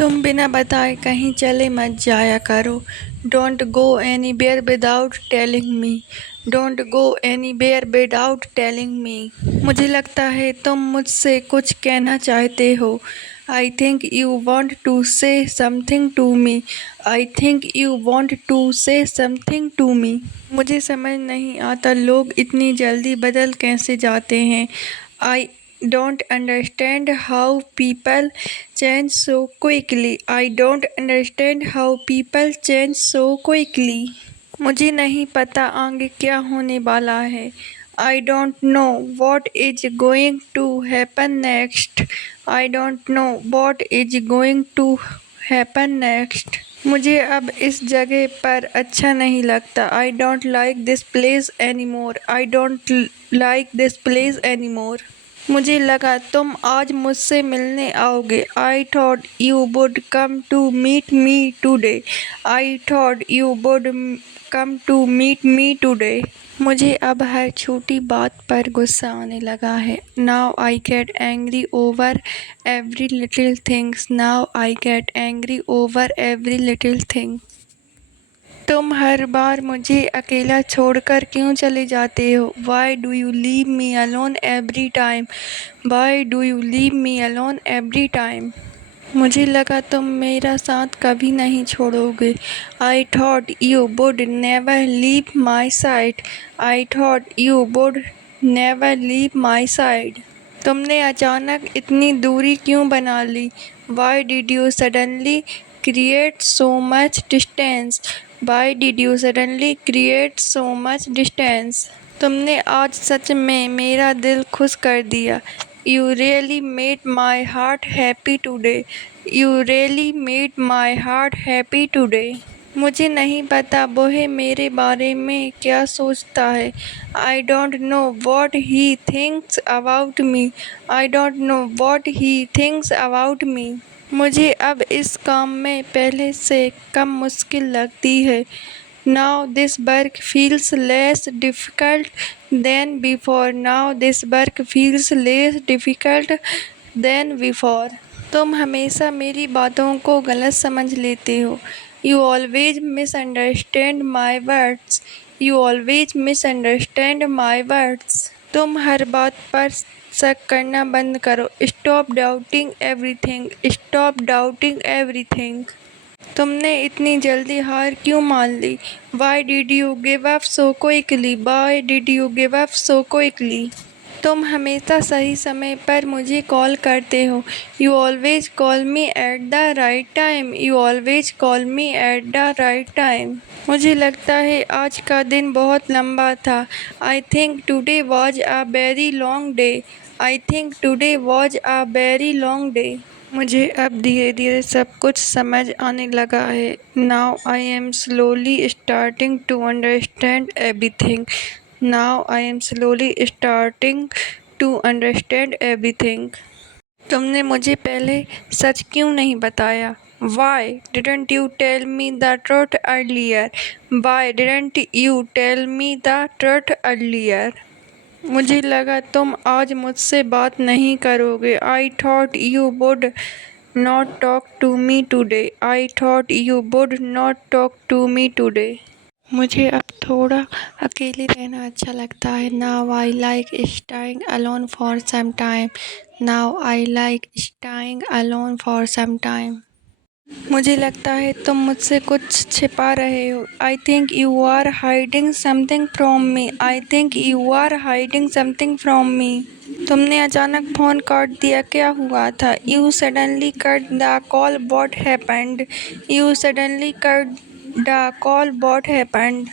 तुम बिना बताए कहीं चले मत जाया करो। Don't go anywhere without telling me. Don't go anywhere without telling me. मुझे लगता है तुम मुझसे कुछ कहना चाहते हो। I think you want to say something to me. I think you want to say something to me. मुझे समझ नहीं आता लोग इतनी जल्दी बदल कैसे जाते हैं। आई don't understand how people change so quickly. I don't understand how people change so quickly. मुझे नहीं पता आगे क्या होने वाला है। I don't know what is going to happen next. I don't know what is going to happen next. मुझे अब इस जगह पर अच्छा नहीं लगता। I don't like this place anymore. I don't like this place anymore. मुझे लगा तुम आज मुझसे मिलने आओगे। I thought you would come to meet me today. I thought you would come to meet me today. मुझे अब हर छोटी बात पर गुस्सा आने लगा है। Now I get angry over every little things. Now I get angry over every little thing. तुम हर बार मुझे अकेला छोड़कर क्यों चले जाते हो? Why do you leave me alone every time? Why do you leave me alone every time? मुझे लगा तुम मेरा साथ कभी नहीं छोड़ोगे। I thought you would never leave my side. I thought you would never leave my side. तुमने अचानक इतनी दूरी क्यों बना ली? Why did you suddenly create so much distance? Why did you suddenly create so much distance? तुमने आज सच में मेरा दिल खुश कर दिया। You really made my heart happy today. You really made my heart happy today. मुझे नहीं पता वह मेरे बारे में क्या सोचता है। I don't know what he thinks about me. I don't know what he thinks about me. मुझे अब इस काम में पहले से कम मुश्किल लगती है। Now this work feels less difficult than before. Now this work feels less difficult than before. तुम हमेशा मेरी बातों को गलत समझ लेते हो। You always misunderstand my words. You always misunderstand my words. तुम हर बात पर शक करना बंद करो। Stop doubting everything. Stop doubting everything. तुमने इतनी जल्दी हार क्यों मान ली? Why did you give up so quickly? Why did you give up so quickly? तुम हमेशा सही समय पर मुझे कॉल करते हो। You always call me at the right time. You always call me at the right time. मुझे लगता है आज का दिन बहुत लंबा था। I think today was a very long day. I think today was a very long day. मुझे अब धीरे धीरे सब कुछ समझ आने लगा है। Now I am slowly starting to understand everything. Now I am slowly starting to understand everything. तुमने मुझे पहले सच क्यों नहीं बताया? Why didn't you tell me the truth earlier? Why didn't you tell me the truth earlier? मुझे लगा तुम आज मुझसे बात नहीं करोगे। I thought you would not talk to me today. I thought you would not talk to me today. मुझे अब थोड़ा अकेले रहना अच्छा लगता है। Now I like staying alone for some time. Now I like staying alone for some time. मुझे लगता है तुम मुझसे कुछ छिपा रहे हो। I think you are hiding something from me. I think you are hiding something from me. तुमने अचानक फ़ोन काट दिया, क्या हुआ था? You suddenly cut the call. What happened? You suddenly cut the call. What happened?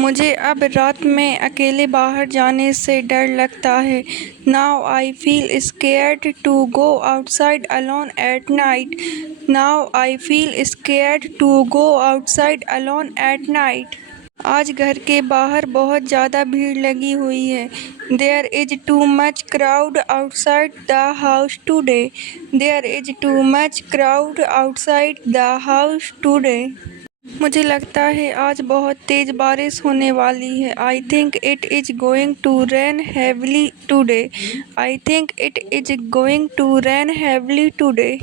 मुझे अब रात में अकेले बाहर जाने से डर लगता है। Now I feel scared to go outside alone at night. Now I feel scared to go outside alone at night. आज घर के बाहर बहुत ज़्यादा भीड़ लगी हुई है। There is too much crowd outside the house today. There is too much crowd outside the house today. मुझे लगता है आज बहुत तेज़ बारिश होने वाली है। I think it is going to rain heavily today. I think it is going to rain heavily today.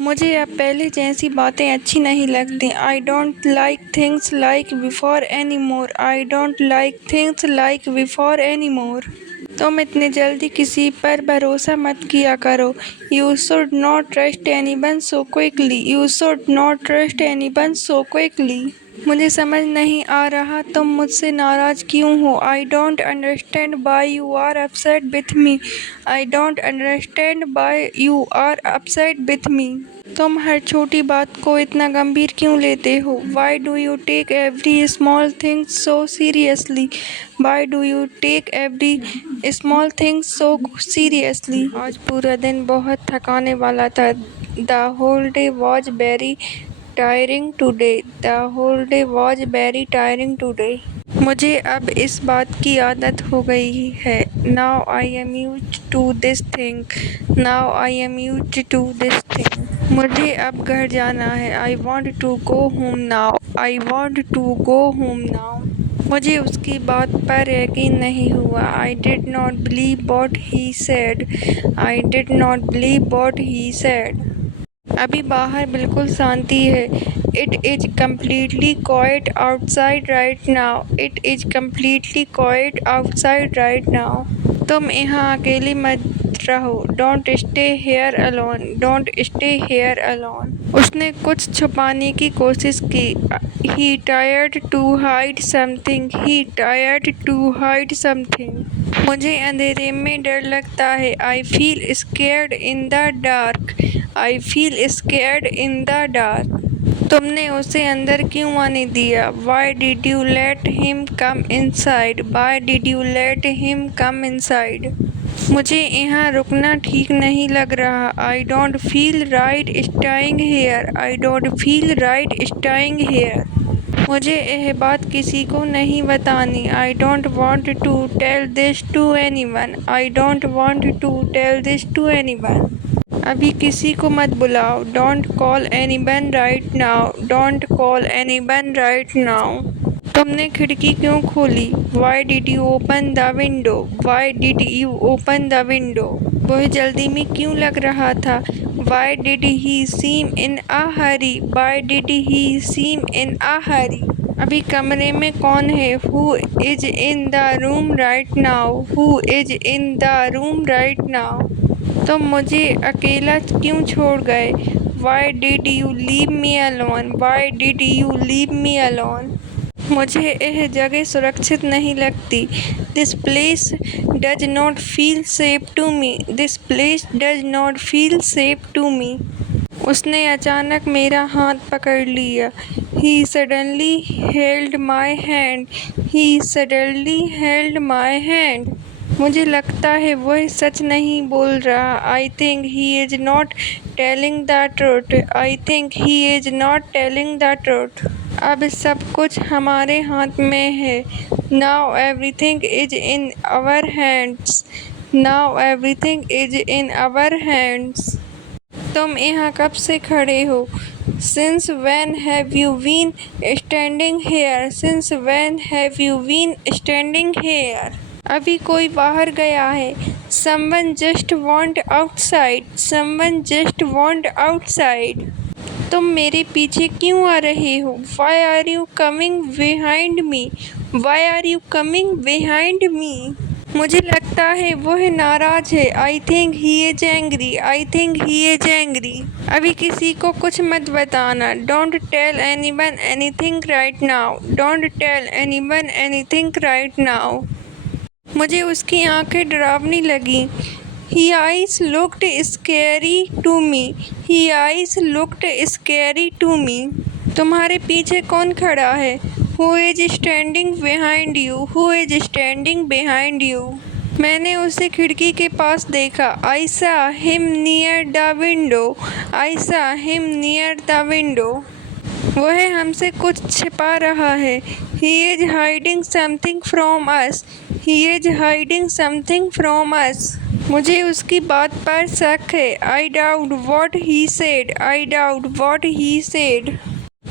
मुझे अब पहले जैसी बातें अच्छी नहीं लगती। I don't like things like before any more. I don't like things like before any more. तुम इतनी जल्दी किसी पर भरोसा मत किया करो। You should not trust anyone so quickly. You should not trust anyone so quickly. मुझे समझ नहीं आ रहा तुम मुझसे नाराज़ क्यों हो। I don't understand why you are upset with me. I don't understand why you are upset with me. तुम हर छोटी बात को इतना गंभीर क्यों लेते हो। Why do you take every small thing so seriously. Why do you take every small thing so seriously. आज पूरा दिन बहुत थकाने वाला था। The whole day was very tiring today. The whole day was very tiring today. मुझे अब इस बात की आदत हो गई है। Now I am used to this thing. Now I am used to this thing. मुझे अब घर जाना है। I want to go home now. I want to go home now. मुझे उसकी बात पर यकीन नहीं हुआ। I did not believe what he said. I did not believe what he said. अभी बाहर बिल्कुल शांति है। It is completely quiet outside right now. It is completely quiet outside right now. तुम यहाँ अकेले मत रहो। Don't stay here alone. Don't stay here alone. उसने कुछ छुपाने की कोशिश की। He tried to hide something. He tried to hide something. मुझे अंधेरे में डर लगता है। I feel scared in the dark. I feel scared in the dark. तुमने उसे अंदर क्यों आने दिया। Why did you let him come inside. Why did you let him come inside. मुझे यहाँ रुकना ठीक नहीं लग रहा। I don't feel right staying here. I don't feel right staying here. मुझे यह बात किसी को नहीं बतानी। I don't want to tell this to anyone. I don't want to tell this to anyone. अभी किसी को मत बुलाओ। Don't call anyone right now. Don't call anyone right now. तुमने खिड़की क्यों खोली। Why did you open the window. Why did you open the window. वह जल्दी में क्यों लग रहा था। Why did he seem in a hurry. Why did he seem in a hurry. अभी कमरे में कौन है। Who is in the room right now. Who is in the room right now. तुम मुझे अकेला क्यों छोड़ गए। Why did you leave me alone. Why did you leave me alone. मुझे यह जगह सुरक्षित नहीं लगती। This place does not feel safe to me. This place does not feel safe to me. उसने अचानक मेरा हाथ पकड़ लिया। ही suddenly held my hand. He suddenly held my hand. मुझे लगता है वह सच नहीं बोल रहा। I think he is not telling the truth. I think he is not telling the truth. अब सब कुछ हमारे हाथ में है। Now everything is in our hands. Now everything is in our hands. तुम यहाँ कब से खड़े हो। Since when have you been standing here. Since when have you been standing here. अभी कोई बाहर गया है। Someone just want outside. Someone just want outside. तुम मेरे पीछे क्यों आ रहे हो। Why are you coming behind me. Why are you coming behind me. मुझे लगता है वह नाराज है। I think he is angry. I think he is angry. अभी किसी को कुछ मत बताना। Don't tell anyone anything right now. Don't tell anyone anything right now. मुझे उसकी आंखें डरावनी लगीं। He eyes looked scary to me. He eyes looked scary to me. तुम्हारे पीछे कौन खड़ा है। Who is standing behind you? Who is standing behind you? मैंने उसे खिड़की के पास देखा। I saw him near the window. I saw him near the window. वह हमसे कुछ छिपा रहा है। He is hiding something from us. He is hiding something from us. मुझे उसकी बात पर शक है। I doubt what he said. I doubt what he said.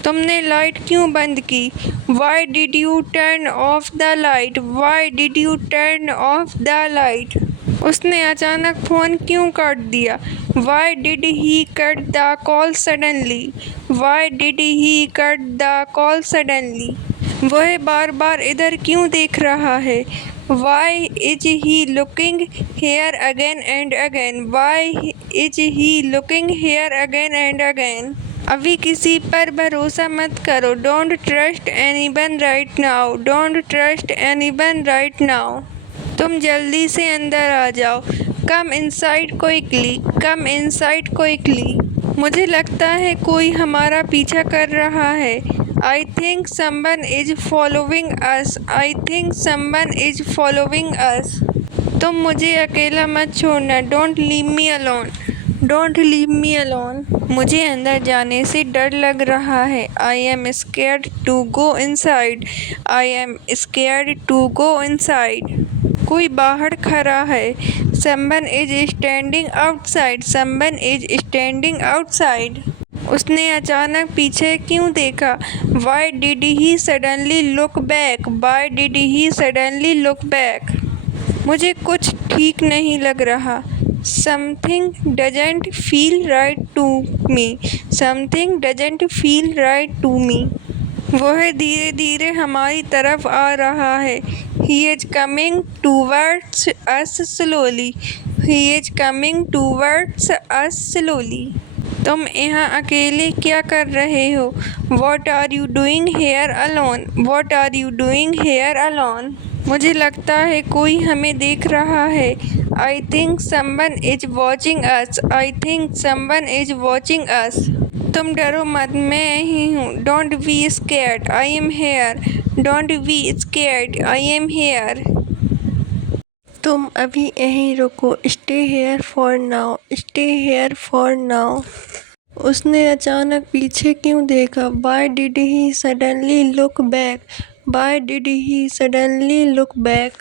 तुमने लाइट क्यों बंद की। Y did U turn off the light. Y did U turn off the light. उसने अचानक फ़ोन क्यों काट दिया? Why did he cut the call suddenly? Why did he cut the call suddenly? वह बार-बार इधर क्यों देख रहा है? Why is he looking here again and again? Why is he looking here again and again? अभी किसी पर भरोसा मत करो। Don't trust anyone right now. Don't trust anyone right now. तुम जल्दी से अंदर आ जाओ। Come inside quickly. Come inside quickly. मुझे लगता है कोई हमारा पीछा कर रहा है। I think someone is following us. I think someone is following us. तुम मुझे अकेला मत छोड़ना। Don't leave me alone. Don't leave me alone. मुझे अंदर जाने से डर लग रहा है। I am scared to go inside. I am scared to go inside. कोई बाहर खड़ा है। Someone is standing outside. Someone is standing outside. उसने अचानक पीछे क्यों देखा? Why did he suddenly look back? Why did he suddenly look back? मुझे कुछ ठीक नहीं लग रहा। Something doesn't feel right to me. Something doesn't feel right to me. वह धीरे-धीरे हमारी तरफ आ रहा है। He is coming towards us slowly. He is coming towards us slowly. तुम यहाँ अकेले क्या कर रहे हो? What are you doing here alone? What are you doing here alone? मुझे लगता है कोई हमें देख रहा है। I think someone is watching us. I think someone is watching us. तुम डरो मत, मैं यहीं हूँ। Don't be scared. I am here. Don't be scared. I am here. तुम अभी यहीं रुको। Stay here for now. Stay here for now. उसने अचानक पीछे क्यों देखा? Why did he suddenly look back? Why did he suddenly look back?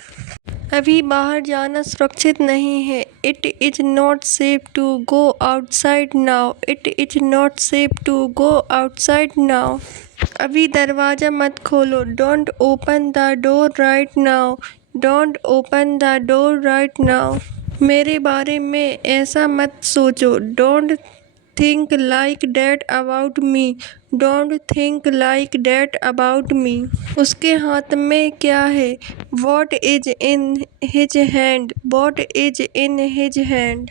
अभी बाहर जाना सुरक्षित नहीं है। It is not safe to go outside now. It is not safe to go outside now. अभी दरवाज़ा मत खोलो। Don't open the door right now. Don't open the door right now. मेरे बारे में ऐसा मत सोचो। Don't think like that about me. Don't think like that about me. उसके हाथ में क्या है? What is in his hand? What is in his hand?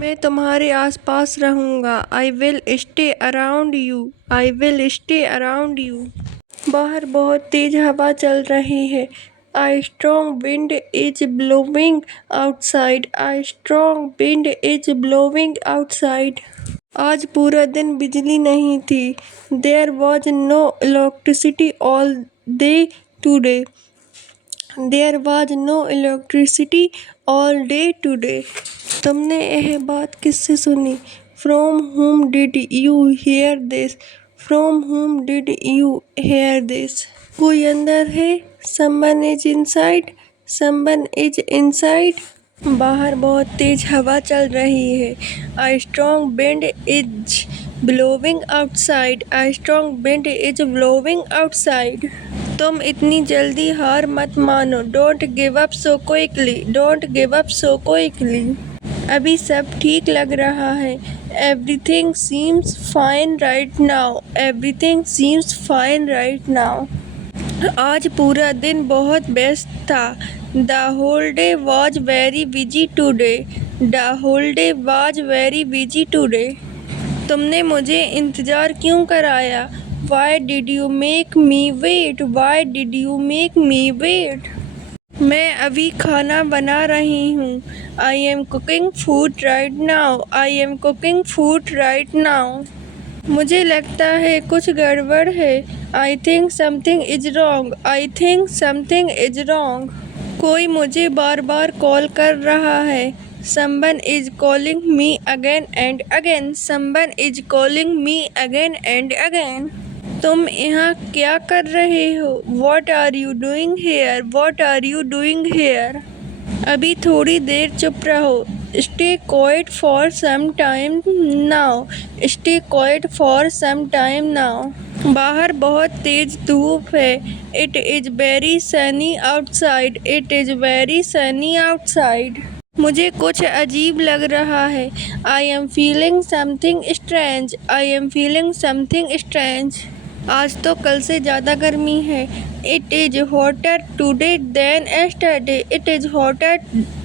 मैं तुम्हारे आसपास रहूँगा। I will stay around you. I will stay around you. बाहर बहुत तेज हवा चल रही है। A strong wind is blowing outside. A strong wind is blowing outside. आज पूरा दिन बिजली नहीं थी। There was no electricity all day today. There was no electricity all day today. तुमने यह बात किससे सुनी? From whom did you hear this? From whom did you hear this? कोई अंदर है? Someone is inside. Someone is inside. बाहर बहुत तेज हवा चल रही है। A strong wind is blowing outside. A strong wind is blowing outside. तुम इतनी जल्दी हार मत मानो। Don't give up so quickly. Don't give up so quickly. अभी सब ठीक लग रहा है। Everything seems fine right now. Everything seems fine right now. आज पूरा दिन बहुत व्यस्त था। The whole day was very busy today. The whole day was very busy today. तुमने मुझे इंतज़ार क्यों कराया? Why did you make me wait? Why did you make me wait? मैं अभी खाना बना रही हूँ। I am cooking food right now. I am cooking food right now. मुझे लगता है कुछ गड़बड़ है। I think something is wrong. I think something is wrong. कोई मुझे बार बार कॉल कर रहा है। Someone is calling me again and again. Someone is calling me again and again. तुम यहाँ क्या कर रहे हो? What are you doing here? What are you doing here? अभी थोड़ी देर चुप रहो। Stay quiet for some time now. Stay quiet for some time now. बाहर बहुत तेज धूप है। It is very sunny outside. It is very sunny outside. मुझे कुछ अजीब लग रहा है। I am feeling something strange. I am feeling something strange. आज तो कल से ज़्यादा गर्मी है। It is hotter today than yesterday. It is hotter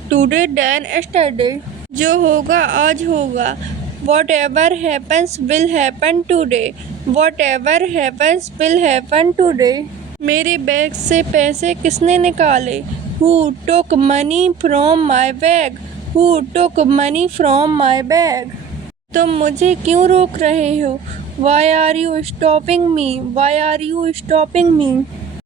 today than yesterday. जो होगा आज होगा। Whatever happens will happen today. Whatever happens will happen today. मेरे बैग से पैसे किसने निकाले? Who took money from my bag? Who took money from my bag? तुम मुझे क्यों रोक रहे हो? Why are you stopping me? Why are you stopping me?